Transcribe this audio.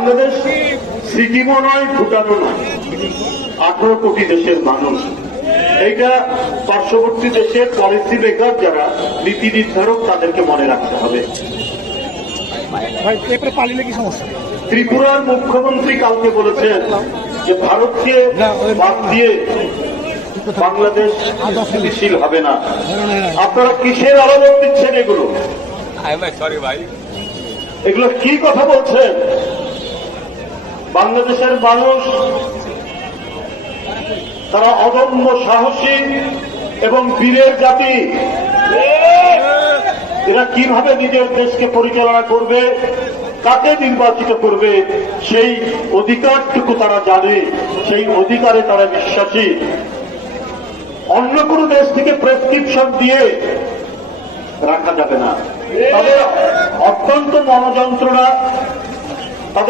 বাংলাদেশ সিকিমও নয়, ভুটানও নয়, 18 কোটি দেশের মানুষ। এইটা পার্শ্ববর্তী দেশের পলিসি মেকার যারা নীতি নির্ধারক তাদেরকে মনে রাখতে হবে। ত্রিপুরার মুখ্যমন্ত্রী কালকে বলেছেন যে ভারতকে বাদ দিয়ে বাংলাদেশ স্থিতিশীল হবে না। আপনারা কিসের আলোচনা দিচ্ছেন? এগুলো কি কথা বলছেন? বাংলাদেশের মানুষ তারা অদম্য সাহসী এবং বীরের জাতি। এরা কিভাবে নিজের দেশকে পরিচালনা করবে, কাকে নির্বাচিত করবে, সেই অধিকারটুকু তারা জানে, সেই অধিকারে তারা বিশ্বাসী। অন্য কোনো দেশ থেকে প্রেসক্রিপশন দিয়ে রাখা যাবে না। তাদের অত্যন্ত মনোযন্ত্রণা, তাদের